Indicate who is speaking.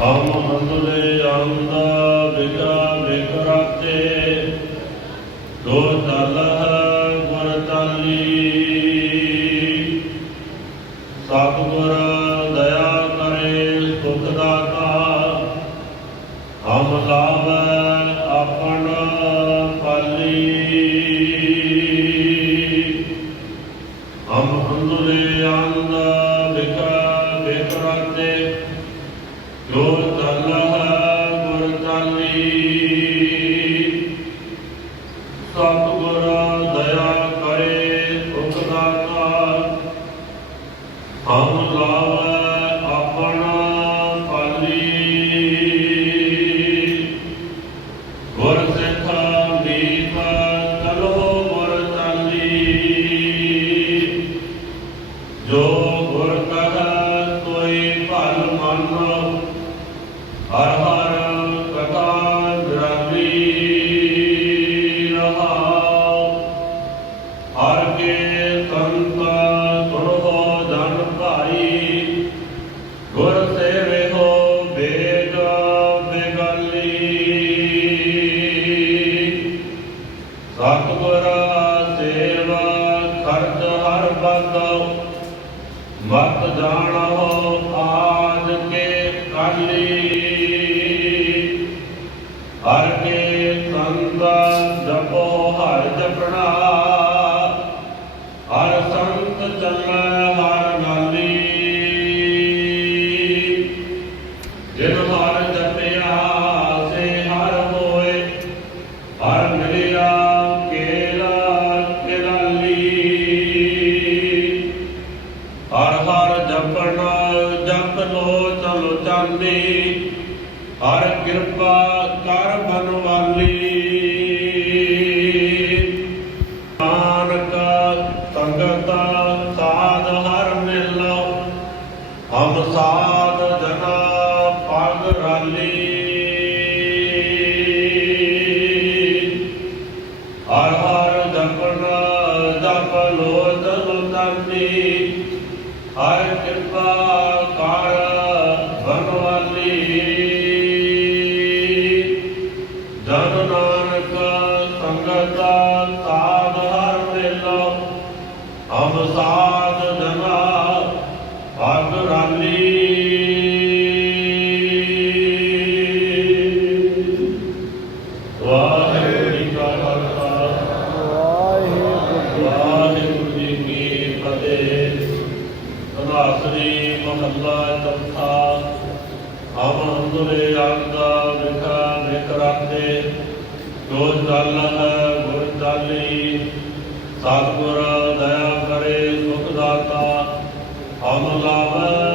Speaker 1: ਹਮ ਹੰਦਲੇ ਆਂਦਾ ਵਿਕਾ ਵਿਕਰਾਤੇ ਦੋ ਤਲ ਗੁਰ ਤਾਲੀ। ਹਮ ਲਾਵੈ ਆਪਣ ਪਾਲੀ। ਗੁਰ ਸਿੱਖ ਮੀਤ ਚਲੋ ਗੁਰ ਤਾਲੀ। ਜੋ ਗੁਰ ਕਹੈ ਤੋਈ ਭਲ ਮਨ, ਹਰ ਹਰ ਗੁਰ ਸੇਵੇ ਹੋ ਬੇਗਾਲੀ। ਸਤਿਗੁਰ ਸੇਵਾ ਖਰਚ ਹਰ ਬਦਉ ਮਤ ਜਾਣੋ ਆਜ ਕੇ ਕਾਲੀ। ਹਰ ਕੇ ਸੰਤ ਜਪੋ, ਹਰ ਜਪਣਾ ਚਲੋ ਹਰ ਕਿਰਪਾ ਕਰ ਬਨਵਾਲੀ। ਨਾਨਕ ਸੰਗਤ ਸਾਧ ਹਰ ਮਿਲੋ, ਹਮ ਸਾਧ ਜਨਾ ਪਗ ਰਾਲੀ। ਹਰ ਹਰ ਜਪਨ ਜਪ ਲੋ ਤਲੋ ਤਾਨੀ ਹਰ ਕਿਰਪਾ ਨਾਨਕ ਸੰਗਤ, ਸਾਧ ਹਰ ਮਿਲੋ ਹਮ ਸਾਧ ਜਨਾ, ਭਗ ਰਾਲੀ ਵਾਹਿਗੁਰੂ ਜੀ ਕਾ ਖਾਲਸਾ। ਵਾਹਿਗੁਰੂ ਜੀ ਕੀ ਫਤਿਹ। ਤਨਾਸਰੀ ਮਹੱਲਾ ਚੌਥਾ। ਹਮ ਅੰਦਰੇ ਆਂਦਾ ਵਿਖਾ ਵਿਖ ਰੱਖਦੇ ਜੋ ਚੱਲ ਹੈ ਗੁਰ ਚਾਲੀ ਸਤਿਗੁਰ ਦਇਆ ਕਰੇ ਸੁਖ ਦਾਤਾ ਹਮ ਲਾਵੈ